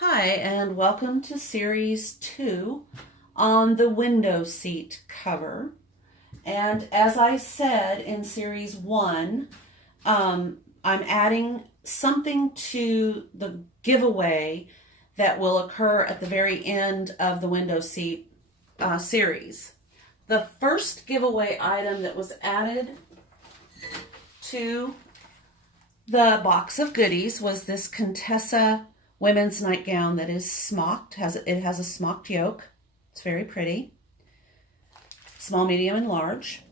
Hi, and welcome to Series 2 on the window seat cover. And as I said in Series 1, I'm adding something to the giveaway that will occur at the very end of the window seat series. The first giveaway item that was added to the box of goodies was this Contessa women's nightgown that is smocked. It has a smocked yoke. It's very pretty. Small, medium, and large.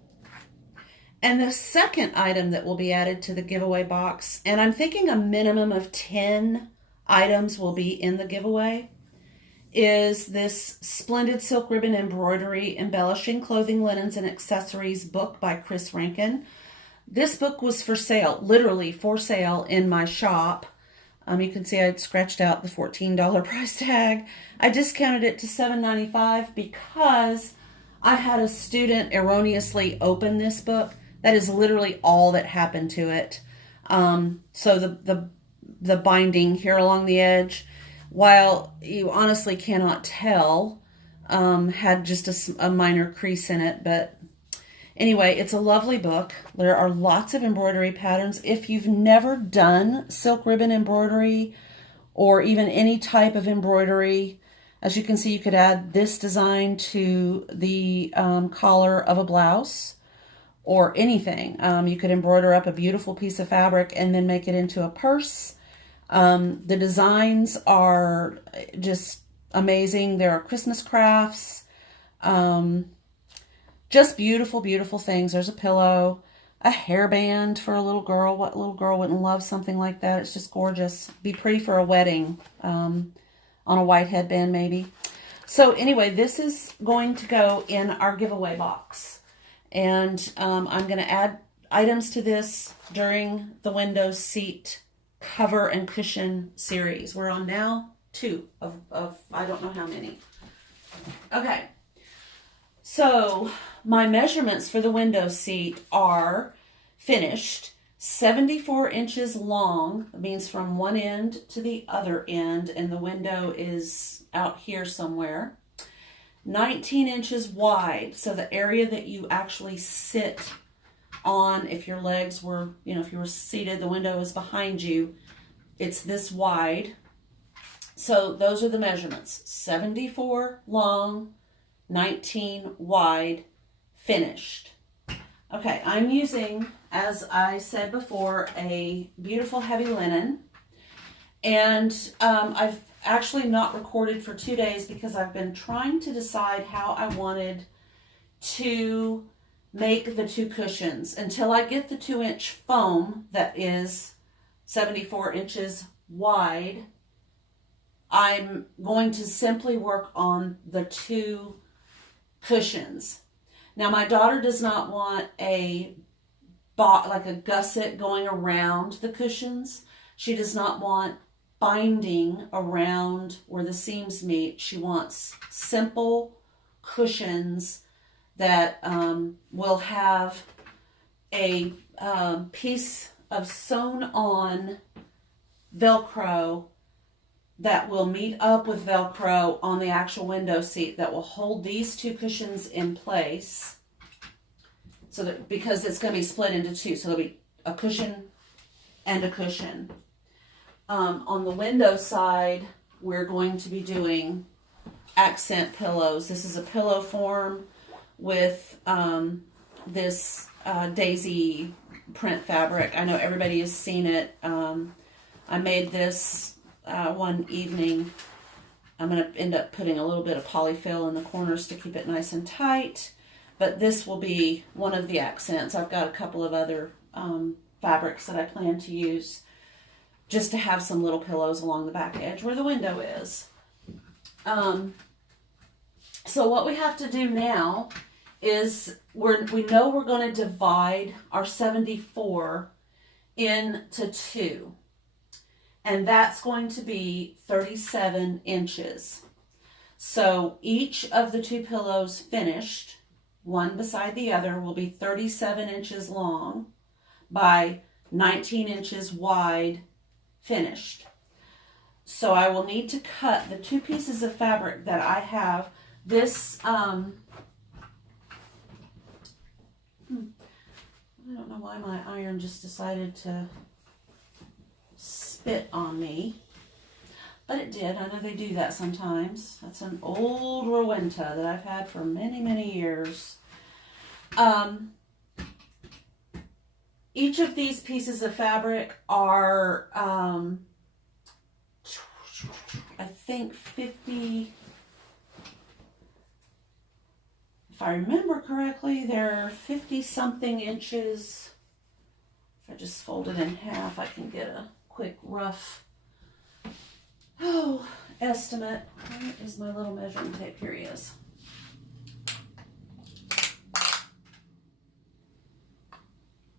And the second item that will be added to the giveaway box, and I'm thinking a minimum of 10 items will be in the giveaway, is this Splendid Silk Ribbon Embroidery Embellishing Clothing, Linens, and Accessories book by Chris Rankin. This book was for sale, literally for sale in my shop. You can see I'd scratched out the $14 price tag. I discounted it to $7.95 because I had a student erroneously open this book. That is literally all that happened to it. So the binding here along the edge, while you honestly cannot tell, had just a minor crease in it, but anyway, it's a lovely book. There are lots of embroidery patterns. If you've never done silk ribbon embroidery or even any type of embroidery, as you can see, you could add this design to the collar of a blouse or anything. You could embroider up a beautiful piece of fabric and then make it into a purse. The designs are just amazing. There are Christmas crafts. Just beautiful, beautiful things. There's a pillow, a hairband for a little girl. What little girl wouldn't love something like that? It's just gorgeous. Be pretty for a wedding, on a white headband maybe. So anyway, this is going to go in our giveaway box. And I'm going to add items to this during the window seat cover and cushion series. We're on now 2 of I don't know how many. Okay. So my measurements for the window seat are finished 74 inches long. It means from one end to the other end, and the window is out here somewhere. 19 inches wide, so the area that you actually sit on, if your legs were, if you were seated, the window is behind you, it's this wide. So those are the measurements: 74 long, 19 wide, finished. Okay, I'm using, as I said before, a beautiful heavy linen. And I've actually not recorded for 2 days because I've been trying to decide how I wanted to make the 2 cushions. Until I get the 2-inch foam that is 74 inches wide, I'm going to simply work on the 2 cushions. Now, my daughter does not want like a gusset going around the cushions. She does not want binding around where the seams meet. She wants simple cushions that will have a piece of sewn on Velcro that will meet up with Velcro on the actual window seat that will hold these 2 cushions in place. So that, because it's going to be split into 2, so there'll be a cushion and a cushion. On the window side, we're going to be doing accent pillows. This is a pillow form with this daisy print fabric. I know everybody has seen it. I made this one evening. I'm going to end up putting a little bit of polyfill in the corners to keep it nice and tight, but this will be one of the accents. I've got a couple of other fabrics that I plan to use just to have some little pillows along the back edge where the window is. So what we have to do now is we know we're going to divide our 74 into 2. And that's going to be 37 inches. So each of the 2 pillows finished, one beside the other, will be 37 inches long by 19 inches wide finished. So I will need to cut the 2 pieces of fabric that I have. This, I don't know why my iron just decided to spit on me, but it did. I know they do that sometimes. That's an old Rowenta that I've had for many, many years. Each of these pieces of fabric are, I think 50, if I remember correctly, they're 50 something inches. If I just fold it in half, I can get a quick rough estimate. Where is my little measuring tape? Here he is.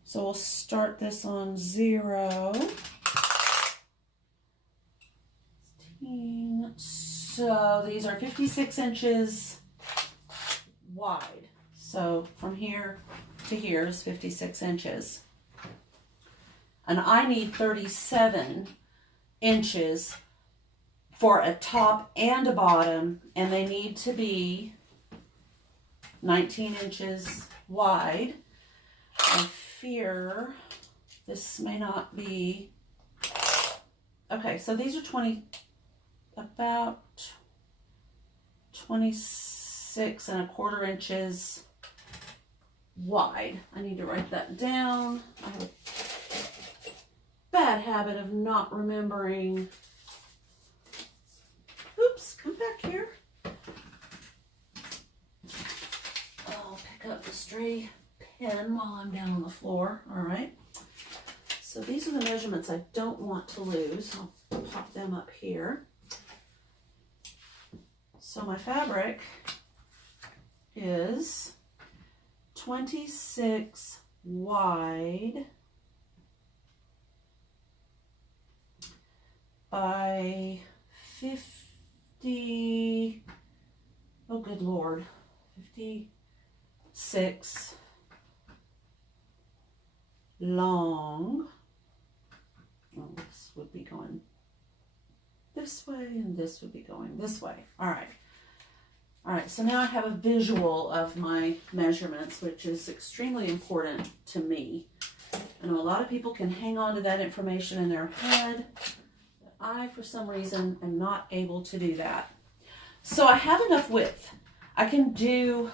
So we'll start this on 0. So these are 56 inches wide. So from here to here is 56 inches. And I need 37 inches for a top and a bottom, and they need to be 19 inches wide. I fear this may not be, okay, so these are about 26¼ inches wide. I need to write that down. I have a bad habit of not remembering. Oops, come back here. I'll pick up the stray pen while I'm down on the floor. All right. So these are the measurements I don't want to lose. I'll pop them up here. So my fabric is 26 wide by 50, oh good Lord, 56 long. Well, this would be going this way and this would be going this way. All right. All right, so now I have a visual of my measurements, which is extremely important to me. I know a lot of people can hang on to that information in their head, but I, for some reason, am not able to do that. So I have enough width. I can do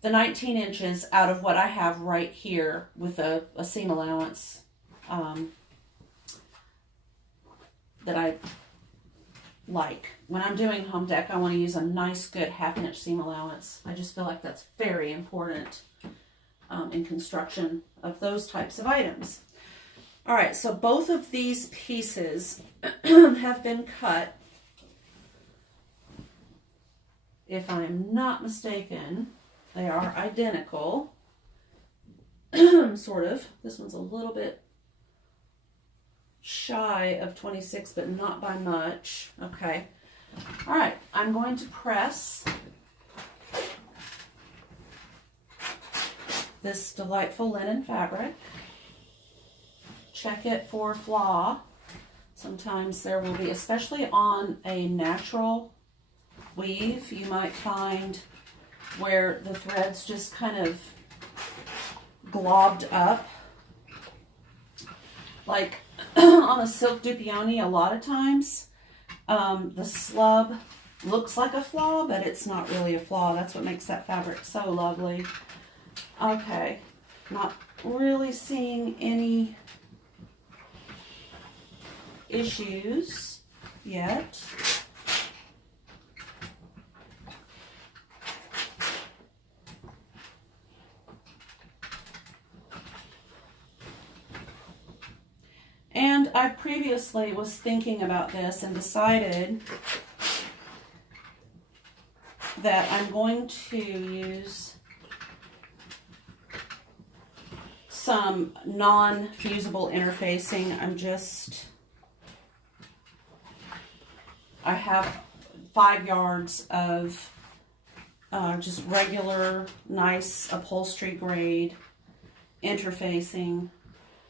the 19 inches out of what I have right here with a seam allowance that I like. When I'm doing home deck, I want to use a nice, good 1/2 inch seam allowance. I just feel like that's very important in construction of those types of items. All right, so both of these pieces have been cut. If I'm not mistaken, they are identical, sort of. This one's a little bit shy of 26, but not by much. Okay. All right. I'm going to press this delightful linen fabric. Check it for flaw. Sometimes there will be, especially on a natural weave, you might find where the threads just kind of globbed up. Like on a silk dupioni, a lot of times the slub looks like a flaw, but it's not really a flaw. That's what makes that fabric so lovely. Okay, not really seeing any issues yet. And I previously was thinking about this and decided that I'm going to use some non-fusible interfacing. I have 5 yards of just regular, nice upholstery grade interfacing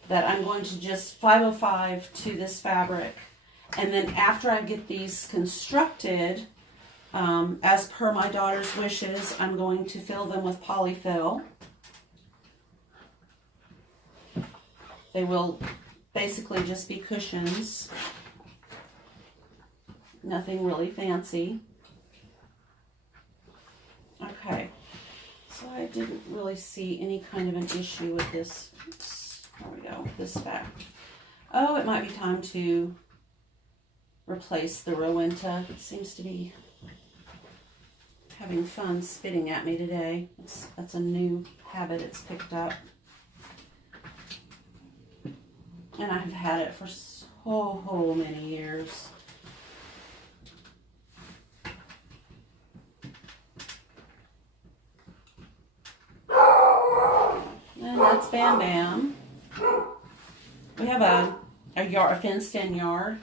that I'm going to just 505 to this fabric, And then after I get these constructed, as per my daughter's wishes, I'm going to fill them with polyfill. They will basically just be cushions. Nothing really fancy. Okay, so I didn't really see any kind of an issue with this. Oops, there we go, this fact. Oh, it might be time to replace the Rowenta. It seems to be having fun spitting at me today. That's a new habit it's picked up. And I've had it for so many years. And that's Bam Bam. We have a fenced-in yard,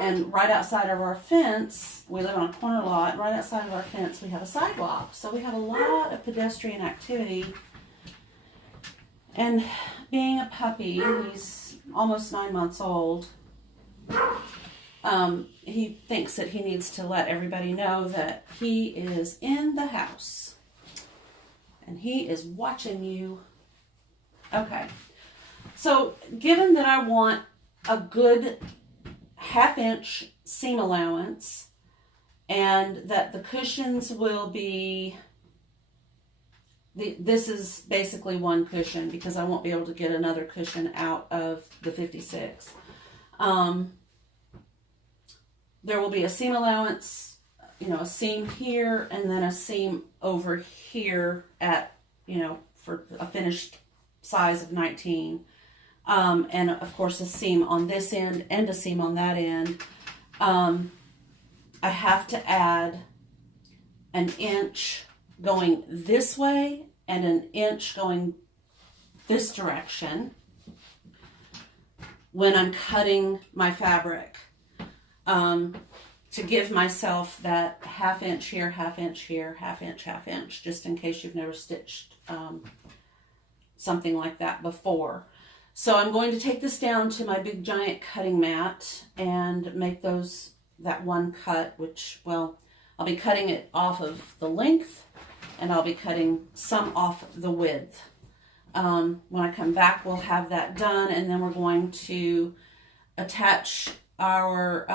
and right outside of our fence, we live on a corner lot. Right outside of our fence, we have a sidewalk. So we have a lot of pedestrian activity. And being a puppy, he's almost 9 months old. He thinks that he needs to let everybody know that he is in the house. And he is watching you. Okay. So, given that I want a good 1/2 inch seam allowance, and that the cushions will be, this is basically one cushion because I won't be able to get another cushion out of the 56. There will be a seam allowance, a seam here, and then a seam over here at, for a finished size of 19. And of course a seam on this end and a seam on that end. I have to add an inch going this way and an inch going this direction when I'm cutting my fabric, to give myself that 1/2 inch here, 1/2 inch here, 1/2 inch, just in case you've never stitched something like that before. So I'm going to take this down to my big giant cutting mat and make that one cut, which, well, I'll be cutting it off of the length and I'll be cutting some off the width. When I come back, we'll have that done, and then we're going to attach our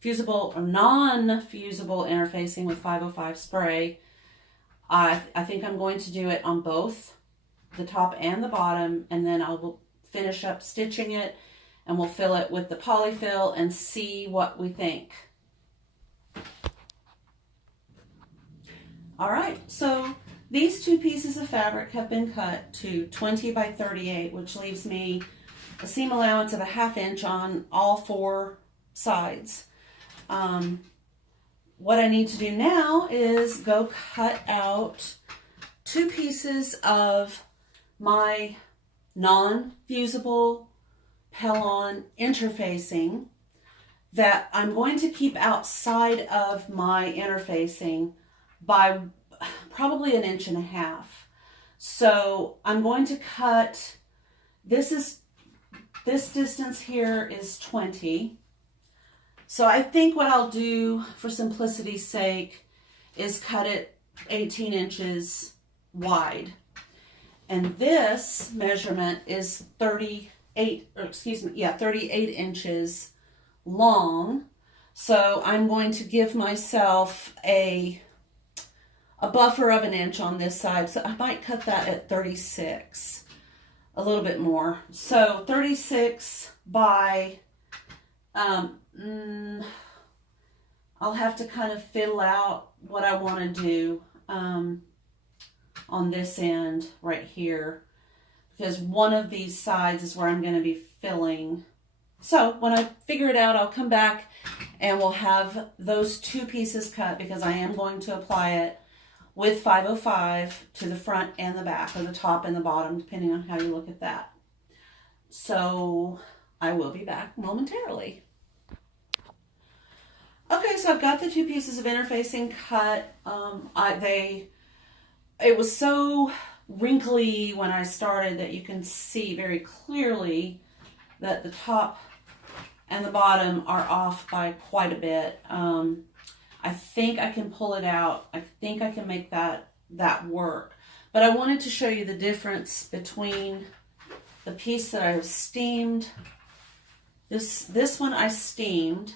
fusible or non-fusible interfacing with 505 spray. I think I'm going to do it on both the top and the bottom, and then I will finish up stitching it and we'll fill it with the polyfill and see what we think. All right, so these 2 pieces of fabric have been cut to 20 by 38, which leaves me a seam allowance of a 1/2 inch on all 4 sides. What I need to do now is go cut out 2 pieces of my non-fusible Pellon interfacing that I'm going to keep outside of my interfacing by probably 1.5 inches. So I'm going to cut, this distance here is 20. So I think what I'll do for simplicity's sake is cut it 18 inches wide. And this measurement is 38 inches long. So I'm going to give myself a buffer of 1 inch on this side. So I might cut that at 36, a little bit more. So 36 by, I'll have to kind of fiddle out what I want to do on this end right here, because one of these sides is where I'm going to be filling. So when I figure it out, I'll come back and we'll have those 2 pieces cut, because I am going to apply it with 505 to the front and the back, or the top and the bottom, depending on how you look at that. So I will be back momentarily. Okay, so I've got the 2 pieces of interfacing cut. It was so wrinkly when I started that you can see very clearly that the top and the bottom are off by quite a bit. I think I can pull it out. I think I can make that work. But I wanted to show you the difference between the piece that I have steamed. This one I steamed.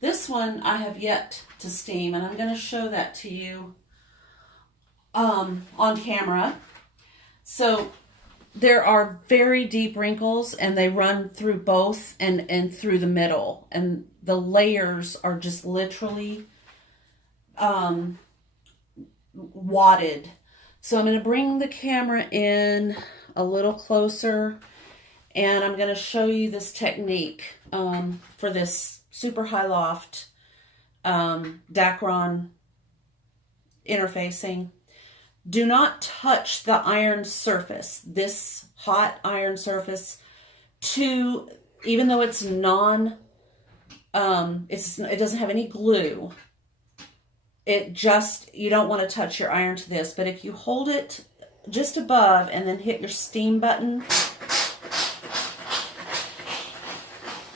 This one I have yet to steam, and I'm going to show that to you on camera. So there are very deep wrinkles, and they run through both and through the middle, and the layers are just literally wadded. So I'm going to bring the camera in a little closer, and I'm going to show you this technique for this super high loft Dacron interfacing. Do not touch the iron surface, this hot iron surface, to, even though it's it doesn't have any glue. You don't want to touch your iron to this, but if you hold it just above and then hit your steam button,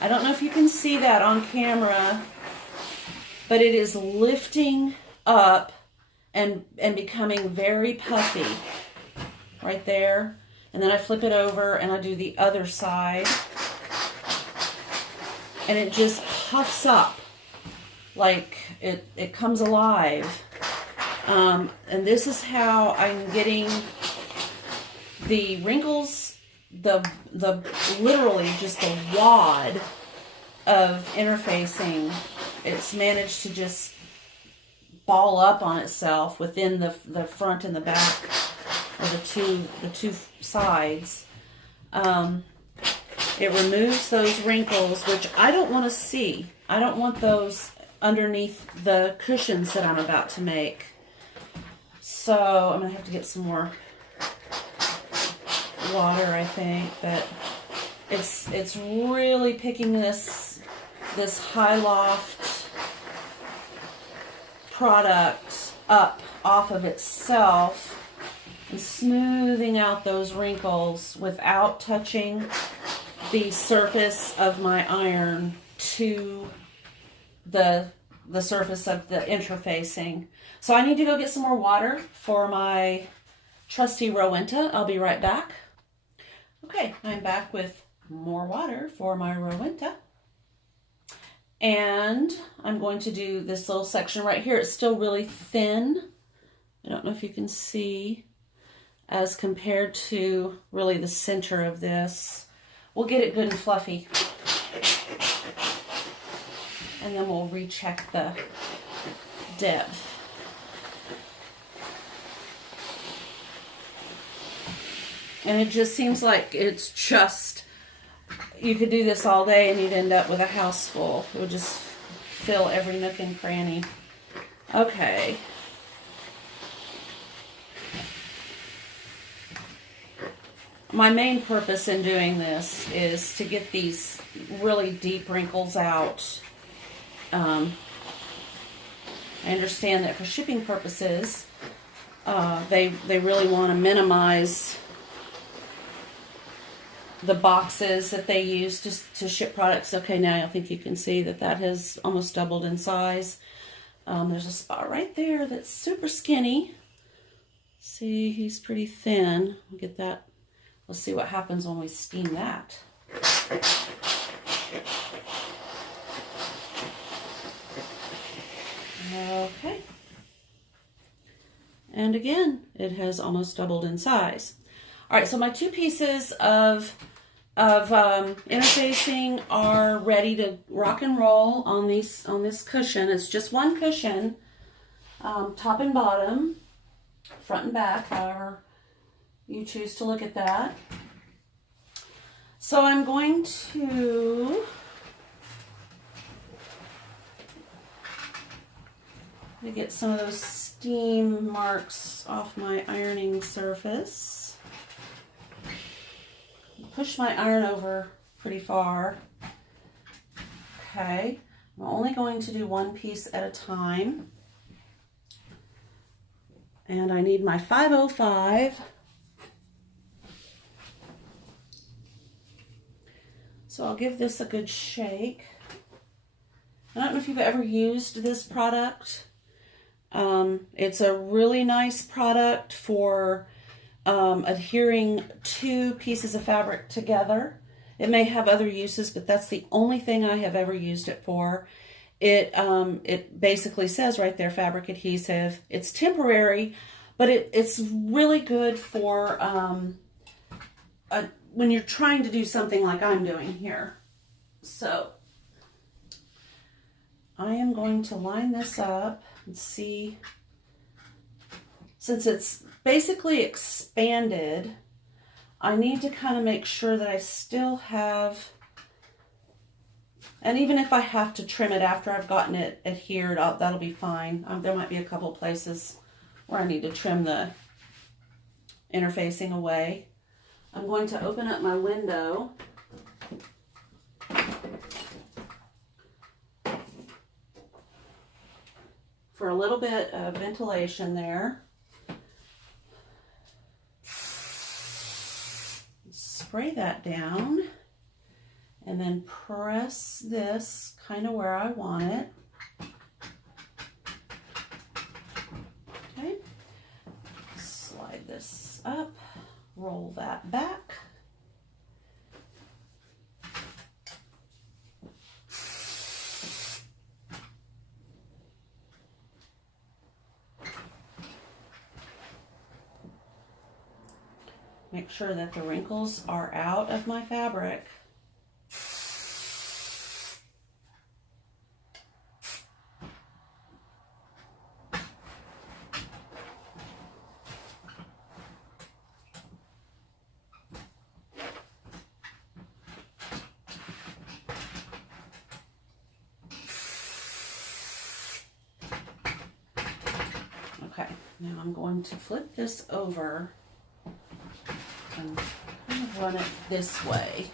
I don't know if you can see that on camera, but it is lifting up and becoming very puffy right there. And then I flip it over and I do the other side, and it just puffs up like it comes alive. And this is how I'm getting the wrinkles, the literally just a wad of interfacing. It's managed to just ball up on itself within the front and the back, or the two sides. It removes those wrinkles, which I don't want to see. I don't want those underneath the cushions that I'm about to make. So I'm gonna have to get some more water, I think, but it's really picking this high loft product up off of itself and smoothing out those wrinkles without touching the surface of my iron to the surface of the interfacing. So I need to go get some more water for my trusty Rowenta. I'll be right back. Okay, I'm back with more water for my Rowenta. And I'm going to do this little section right here. It's still really thin. I don't know if you can see, as compared to really the center of this. We'll get it good and fluffy. And then we'll recheck the depth. And it just seems like it's just, you could do this all day and you'd end up with a house full. It would just fill every nook and cranny. Okay. My main purpose in doing this is to get these really deep wrinkles out. I understand that for shipping purposes, they really want to minimize the boxes that they use to ship products. Okay, now I think you can see that has almost doubled in size. There's a spot right there that's super skinny. See, he's pretty thin. We'll get that. Let's see what happens when we steam that. Okay. And again, it has almost doubled in size. All right, so my two pieces of interfacing are ready to rock and roll on this cushion. It's just one cushion, top and bottom, front and back, however you choose to look at that. So I'm going to get some of those steam marks off my ironing surface. Push my iron over pretty far. Okay, I'm only going to do one piece at a time. And I need my 505. So I'll give this a good shake. I don't know if you've ever used this product. It's a really nice product for adhering two pieces of fabric together. It may have other uses, but that's the only thing I have ever used it for. It basically says right there, fabric adhesive. It's temporary, but it's really good for when you're trying to do something like I'm doing here. So I am going to line this up and see, since it's basically expanded, I need to kind of make sure that I still have, and even if I have to trim it after I've gotten it adhered, that'll be fine. There might be a couple places where I need to trim the interfacing away. I'm going to open up my window. For a little bit of ventilation there. Spray that down and then press this kind of where I want it. Okay. Slide this up, roll that back. Make sure that the wrinkles are out of my fabric. Okay, now I'm going to flip this over and kind of run it this way.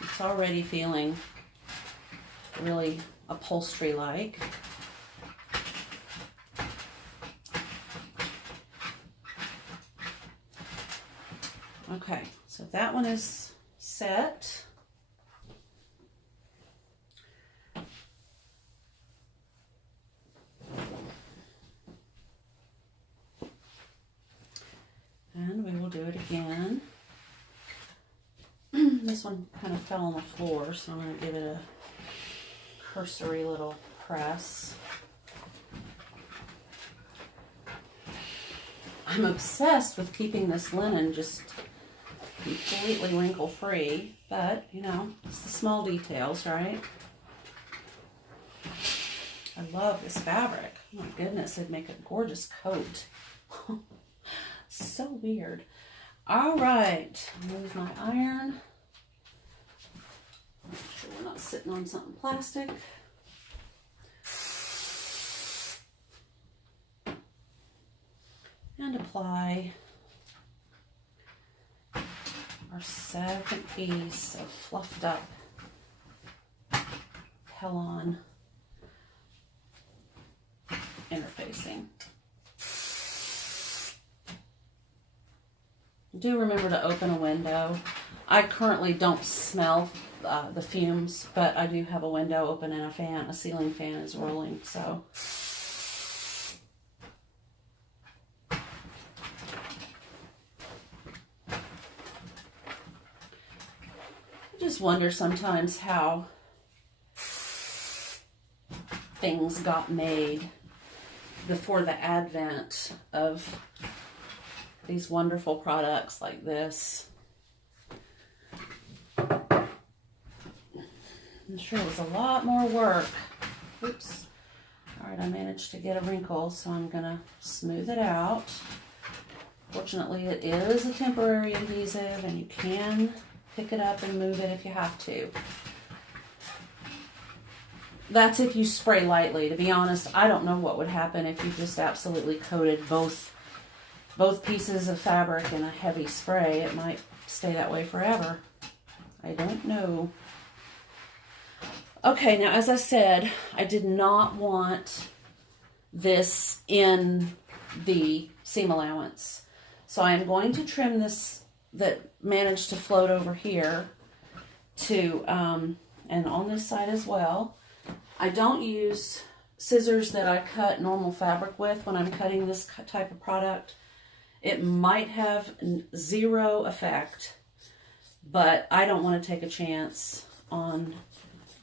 It's already feeling really upholstery-like. Okay, so that one is set. And we will do it again. This one kind of fell on the floor, so I'm going to give it a cursory little press. I'm obsessed with keeping this linen just completely wrinkle-free, but, you know, it's the small details, right? I love this fabric. Oh my goodness, it'd make a gorgeous coat. So weird. All right, move my iron. Make sure we're not sitting on something plastic. And apply our second piece of fluffed up Pellon interfacing. Do remember to open a window. I currently don't smell the fumes, but I do have a window open and a fan. A ceiling fan is rolling, so. I just wonder sometimes how things got made before the advent of these wonderful products like this. I'm sure it was a lot more work. Oops. All right, I managed to get a wrinkle, so I'm gonna smooth it out. Fortunately, it is a temporary adhesive, and you can pick it up and move it if you have to. That's if you spray lightly. To be honest, I don't know what would happen if you just absolutely coated both pieces of fabric in a heavy spray. It might stay that way forever. I don't know. Okay, now as I said, I did not want this in the seam allowance. So I'm going to trim this that managed to float over here to, and on this side as well. I don't use scissors that I cut normal fabric with when I'm cutting this type of product. It might have zero effect, but I don't want to take a chance on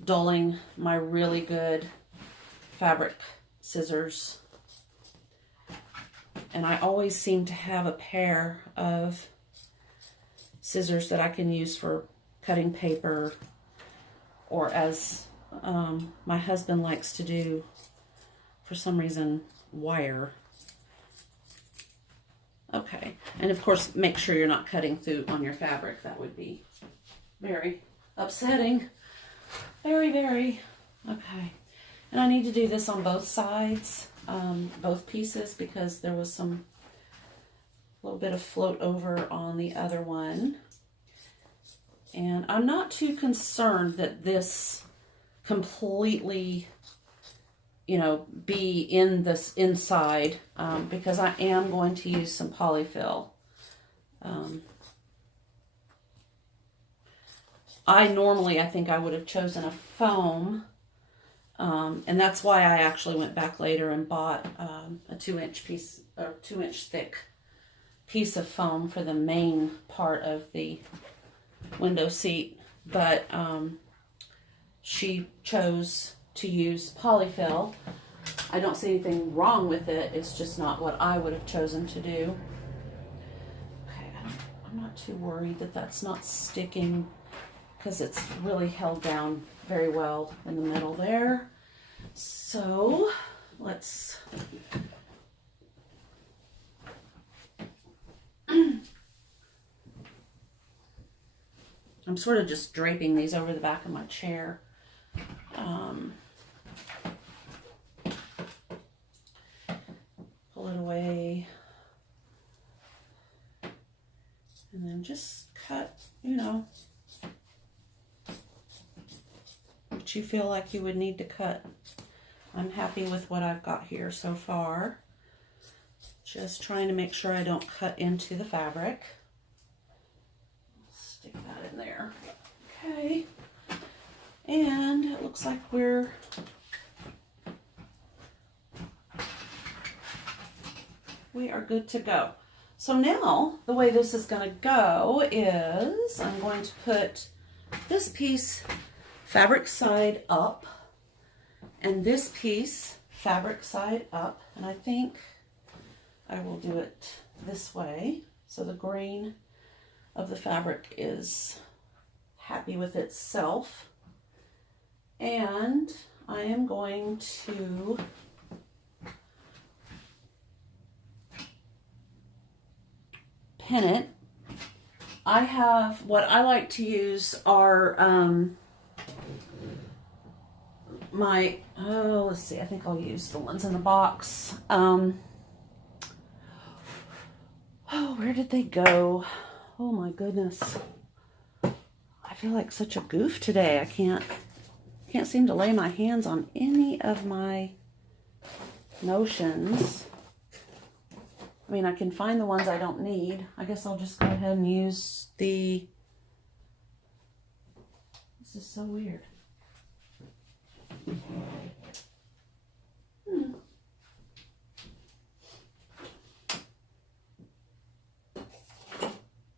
dulling my really good fabric scissors. And I always seem to have a pair of scissors that I can use for cutting paper, or as my husband likes to do, for some reason, wire. Okay, and of course make sure you're not cutting through on your fabric. That would be very upsetting. Very, very. Okay, and I need to do this on both sides, both pieces, because there was a little bit of float over on the other one. And I'm not too concerned that this completely, you know, be in this inside, because I am going to use some polyfill. I think I would have chosen a foam, and that's why I actually went back later and bought a 2-inch piece, or 2-inch thick piece of foam for the main part of the window seat. But she chose to use polyfill. I don't see anything wrong with it. It's just not what I would have chosen to do. Okay, I'm not too worried that that's not sticking, because it's really held down very well in the middle there. So let's I'm sort of just draping these over the back of my chair. Pull it away. And then just cut, you know, what you feel like you would need to cut. I'm happy with what I've got here so far. Just trying to make sure I don't cut into the fabric. Stick that in there. Okay. And it looks like we are good to go. So now the way this is going to go is I'm going to put this piece fabric side up and this piece fabric side up, and I think I will do it this way so the grain of the fabric is happy with itself. And I am going to pin it. I have, what I like to use are let's see, I think I'll use the ones in the box. Oh, where did they go? Oh my goodness. I feel like such a goof today. I can't seem to lay my hands on any of my notions. I mean, I can find the ones I don't need. I guess I'll just go ahead and use the... This is so weird.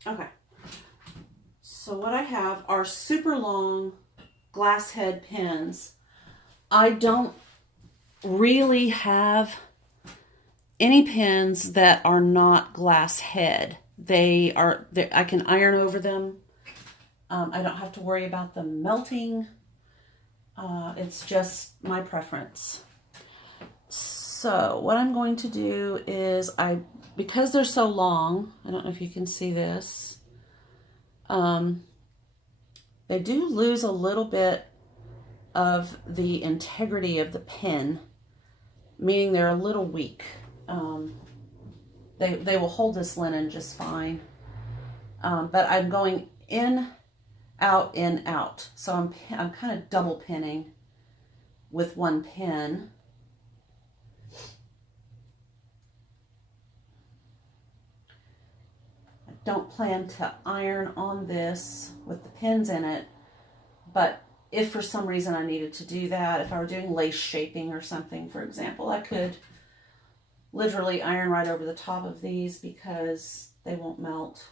Okay. So what I have are super long glass head pins. I don't really have any pins that are not glass head. I can iron over them. I don't have to worry about them melting. It's just my preference. So what I'm going to do is because they're so long, I don't know if you can see this, they do lose a little bit of the integrity of the pin, meaning they're a little weak. They will hold this linen just fine. But I'm going in, out, in, out. So I'm kind of double pinning with one pin. don't plan to iron on this with the pins in it, but if for some reason I needed to do that, if I were doing lace shaping or something, for example, I could literally iron right over the top of these because they won't melt.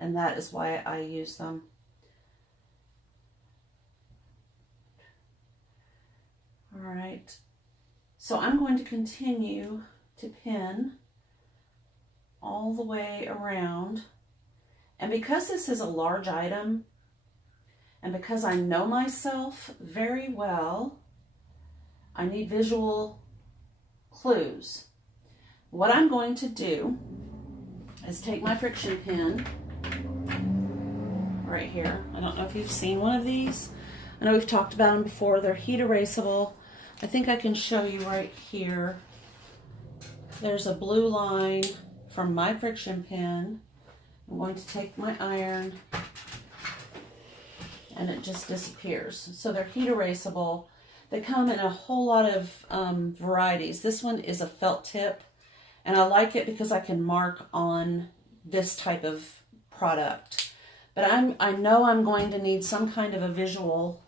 And that is why I use them. All right. So I'm going to continue to pin all the way around. And because this is a large item, and because I know myself very well, I need visual clues. What I'm going to do is take my friction pin right here. I don't know if you've seen one of these. I know we've talked about them before. They're heat erasable. I think I can show you right here. There's a blue line from my friction pin. I'm going to take my iron and it just disappears. So they're heat erasable. They come in a whole lot of varieties. This one is a felt tip, and I like it because I can mark on this type of product. But I know I'm going to need some kind of a visual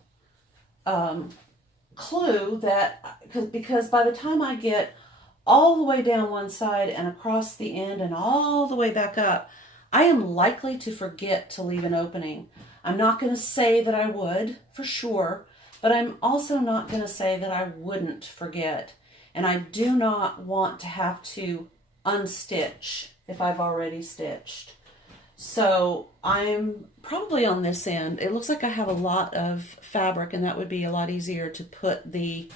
clue that, because by the time I get all the way down one side and across the end and all the way back up, I am likely to forget to leave an opening. I'm not going to say that I would, for sure, but I'm also not going to say that I wouldn't forget. And I do not want to have to unstitch if I've already stitched. So I'm probably on this end. It looks like I have a lot of fabric, and that would be a lot easier to put the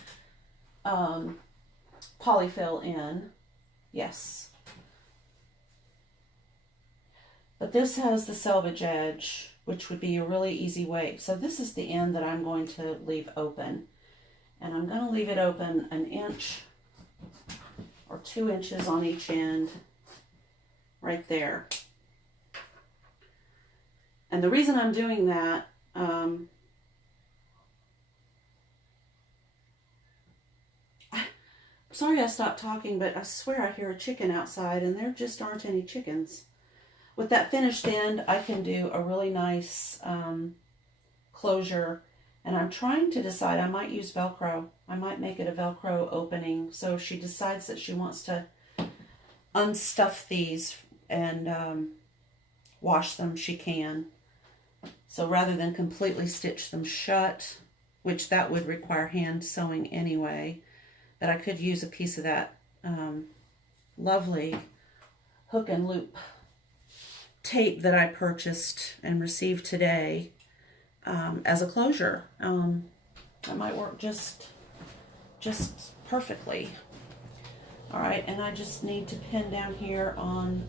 polyfill in. Yes. But this has the selvage edge, which would be a really easy way. So this is the end that I'm going to leave open. And I'm going to leave it open 1 inch or 2 inches on each end right there. And the reason I'm doing that, I'm sorry I stopped talking, but I swear I hear a chicken outside, and there just aren't any chickens. With that finished end, I can do a really nice closure, and I'm trying to decide, I might use Velcro. I might make it a Velcro opening, so if she decides that she wants to unstuff these and wash them, she can. So rather than completely stitch them shut, which that would require hand sewing anyway, but I could use a piece of that lovely hook and loop tape that I purchased and received today as a closure. That might work just perfectly. All right, and I just need to pin down here on